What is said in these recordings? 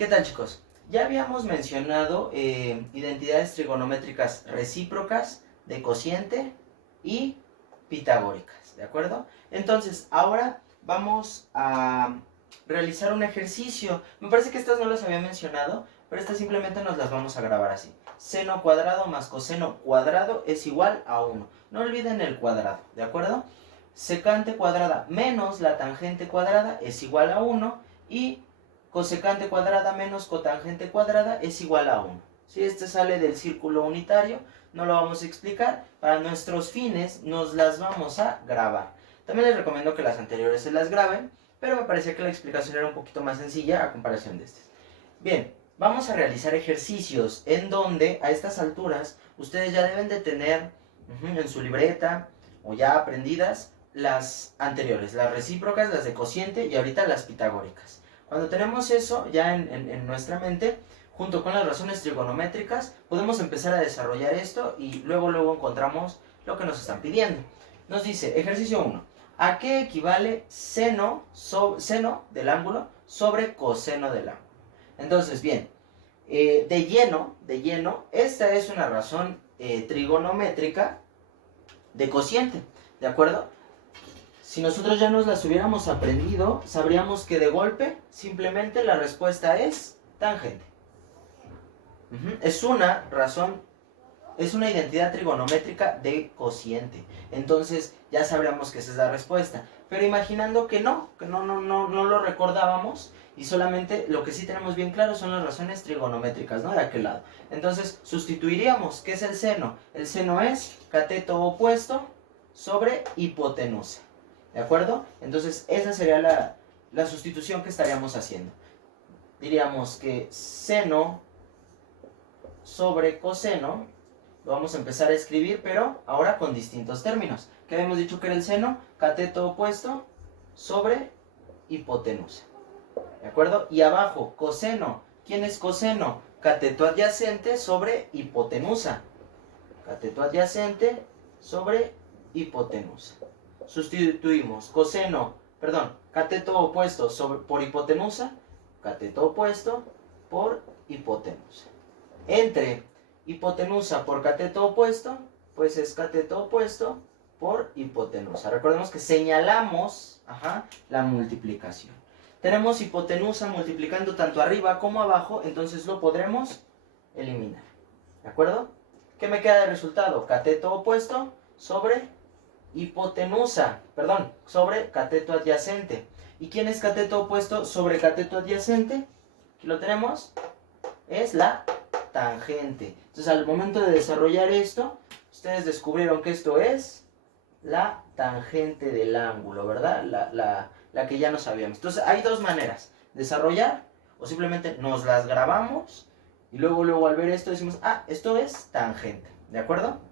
¿Qué tal, chicos? Ya habíamos mencionado identidades trigonométricas recíprocas de cociente y pitagóricas, ¿de acuerdo? Entonces, ahora vamos a realizar un ejercicio. Me parece que estas no las había mencionado, pero estas simplemente nos las vamos a grabar así. Seno cuadrado más coseno cuadrado es igual a 1. No olviden el cuadrado, ¿de acuerdo? Secante cuadrada menos la tangente cuadrada es igual a 1 y cosecante cuadrada menos cotangente cuadrada es igual a 1. Si este sale del círculo unitario, no lo vamos a explicar. Para nuestros fines nos las vamos a grabar. También les recomiendo que las anteriores se las graben, pero me parecía que la explicación era un poquito más sencilla a comparación de estas. Bien, vamos a realizar ejercicios en donde a estas alturas ustedes ya deben de tener en su libreta o ya aprendidas las anteriores, las recíprocas, las de cociente y ahorita las pitagóricas. Cuando tenemos eso ya en nuestra mente, junto con las razones trigonométricas, podemos empezar a desarrollar esto y luego encontramos lo que nos están pidiendo. Nos dice, ejercicio 1, ¿a qué equivale seno del ángulo sobre coseno del ángulo? Entonces, bien, de lleno, esta es una razón trigonométrica de cociente, ¿de acuerdo? Si nosotros ya nos las hubiéramos aprendido, sabríamos que de golpe simplemente la respuesta es tangente. Es una razón, es una identidad trigonométrica de cociente. Entonces ya sabríamos que esa es la respuesta. Pero imaginando que no lo recordábamos y solamente lo que sí tenemos bien claro son las razones trigonométricas, ¿no? De aquel lado. Entonces sustituiríamos, ¿qué es el seno? El seno es cateto opuesto sobre hipotenusa. ¿De acuerdo? Entonces esa sería la sustitución que estaríamos haciendo. Diríamos que seno sobre coseno, lo vamos a empezar a escribir, pero ahora con distintos términos. ¿Qué habíamos dicho que era el seno? Cateto opuesto sobre hipotenusa. ¿De acuerdo? Y abajo, coseno. ¿Quién es coseno? Cateto adyacente sobre hipotenusa. Cateto adyacente sobre hipotenusa. Sustituimos cateto opuesto por hipotenusa, cateto opuesto por hipotenusa. Entre hipotenusa por cateto opuesto, pues es cateto opuesto por hipotenusa. Recordemos que señalamos la multiplicación. Tenemos hipotenusa multiplicando tanto arriba como abajo, entonces lo podremos eliminar. ¿De acuerdo? ¿Qué me queda de resultado? Cateto opuesto sobre sobre cateto adyacente. ¿Y quién es cateto opuesto sobre cateto adyacente? Aquí lo tenemos, es la tangente. Entonces al momento de desarrollar esto, ustedes descubrieron que esto es la tangente del ángulo, ¿verdad? La que ya no sabíamos. Entonces hay dos maneras, desarrollar o simplemente nos las grabamos y luego al ver esto decimos, esto es tangente, ¿de acuerdo?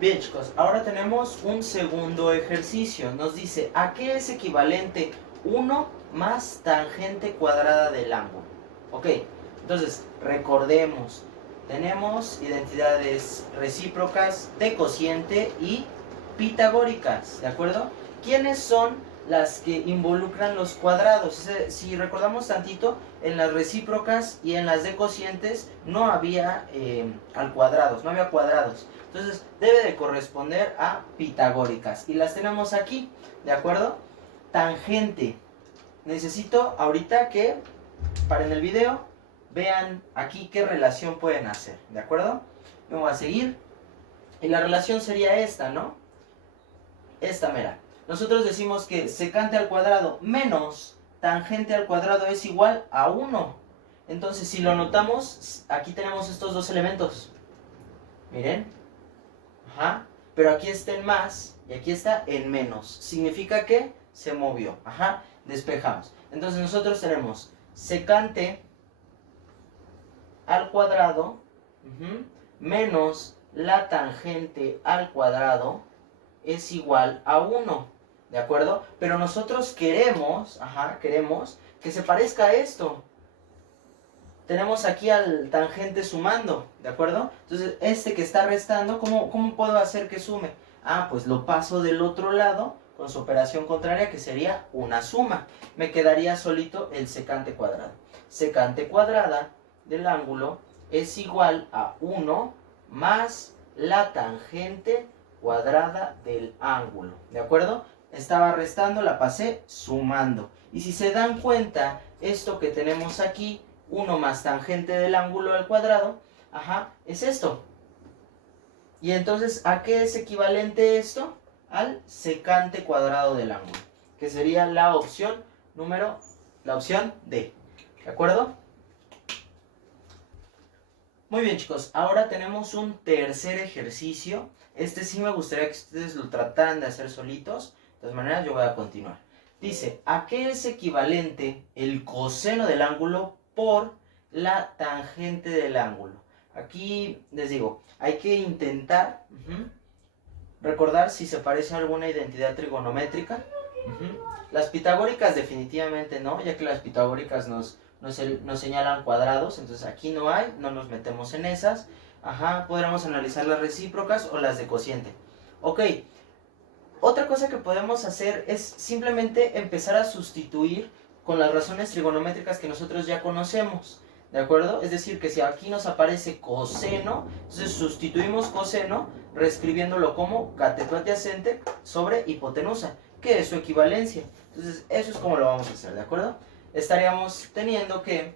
Bien, chicos, ahora tenemos un segundo ejercicio. Nos dice, ¿a qué es equivalente 1 más tangente cuadrada del ángulo? Ok, entonces, recordemos, tenemos identidades recíprocas de cociente y pitagóricas, ¿de acuerdo? ¿Quiénes son las que involucran los cuadrados? Si recordamos tantito, en las recíprocas y en las de cocientes no había cuadrados. Entonces debe de corresponder a pitagóricas. Y las tenemos aquí, ¿de acuerdo? Tangente. Necesito ahorita que paren el video, vean aquí qué relación pueden hacer, ¿de acuerdo? Me voy a seguir. Y la relación sería esta, ¿no? Esta mera. Nosotros decimos que secante al cuadrado menos tangente al cuadrado es igual a 1. Entonces si lo notamos, aquí tenemos estos dos elementos. Miren. Pero aquí está en más y aquí está en menos. Significa que se movió. Despejamos. Entonces nosotros tenemos secante al cuadrado menos la tangente al cuadrado es igual a 1. ¿De acuerdo? Pero nosotros queremos que se parezca a esto. Tenemos aquí al tangente sumando, ¿de acuerdo? Entonces, este que está restando, ¿cómo puedo hacer que sume? Pues lo paso del otro lado con su operación contraria, que sería una suma. Me quedaría solito el secante cuadrado. Secante cuadrada del ángulo es igual a 1 más la tangente cuadrada del ángulo. ¿De acuerdo? Estaba restando, la pasé sumando. Y si se dan cuenta, esto que tenemos aquí, 1 más tangente del ángulo al cuadrado, es esto. Y entonces, ¿a qué es equivalente esto? Al secante cuadrado del ángulo, que sería la opción D. ¿De acuerdo? Muy bien, chicos, ahora tenemos un tercer ejercicio. Este sí me gustaría que ustedes lo trataran de hacer solitos. De todas maneras, yo voy a continuar. Dice, ¿a qué es equivalente el coseno del ángulo por la tangente del ángulo? Aquí les digo, hay que intentar recordar si se parece a alguna identidad trigonométrica. Las pitagóricas definitivamente no, ya que las pitagóricas nos señalan cuadrados, entonces aquí no hay, no nos metemos en esas. Podremos analizar las recíprocas o las de cociente. Ok, otra cosa que podemos hacer es simplemente empezar a sustituir con las razones trigonométricas que nosotros ya conocemos. ¿De acuerdo? Es decir, que si aquí nos aparece coseno, entonces sustituimos coseno reescribiéndolo como cateto adyacente sobre hipotenusa, que es su equivalencia. Entonces, eso es como lo vamos a hacer, ¿de acuerdo? Estaríamos teniendo que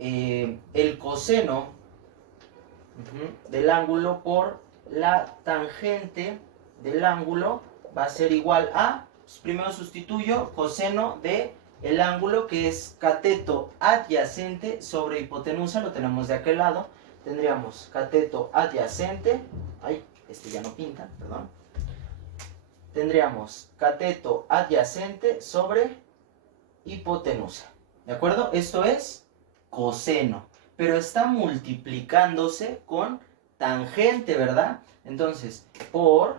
el coseno del ángulo por la tangente del ángulo va a ser igual a, pues primero sustituyo coseno de el ángulo, que es cateto adyacente sobre hipotenusa, lo tenemos de aquel lado. Tendríamos cateto adyacente, ya no pinta, perdón. Tendríamos cateto adyacente sobre hipotenusa. ¿De acuerdo? Esto es coseno, pero está multiplicándose con tangente, ¿verdad? Entonces, por...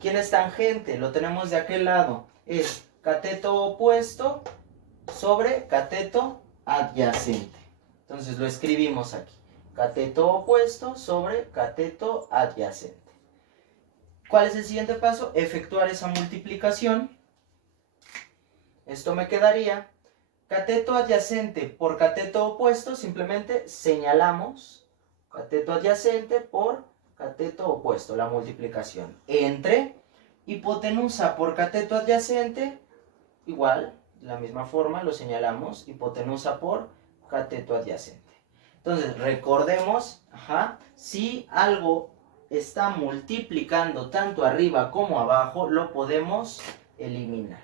¿quién es tangente? Lo tenemos de aquel lado. Es cateto opuesto sobre cateto adyacente. Entonces lo escribimos aquí. Cateto opuesto sobre cateto adyacente. ¿Cuál es el siguiente paso? Efectuar esa multiplicación. Esto me quedaría cateto adyacente por cateto opuesto. Simplemente señalamos cateto adyacente por cateto opuesto, la multiplicación. Entre hipotenusa por cateto adyacente, igual, de la misma forma lo señalamos, hipotenusa por cateto adyacente. Entonces, recordemos, si algo está multiplicando tanto arriba como abajo, lo podemos eliminar.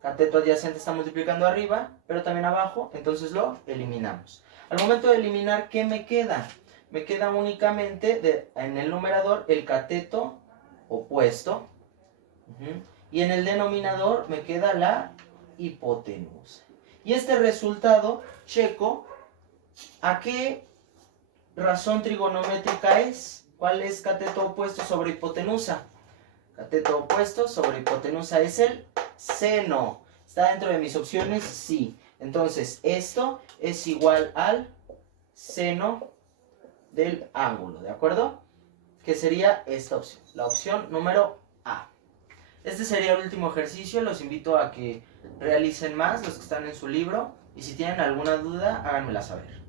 Cateto adyacente está multiplicando arriba, pero también abajo, entonces lo eliminamos. Al momento de eliminar, ¿qué me queda? Me queda únicamente en el numerador el cateto opuesto. Y en el denominador me queda la hipotenusa. Y este resultado, checo, ¿a qué razón trigonométrica es? ¿Cuál es cateto opuesto sobre hipotenusa? Cateto opuesto sobre hipotenusa es el seno. ¿Está dentro de mis opciones? Sí. Entonces, esto es igual al seno del ángulo, ¿de acuerdo? Que sería esta opción, la opción número A. Este sería el último ejercicio. Los invito a que realicen más los que están en su libro. Y si tienen alguna duda, háganmela saber.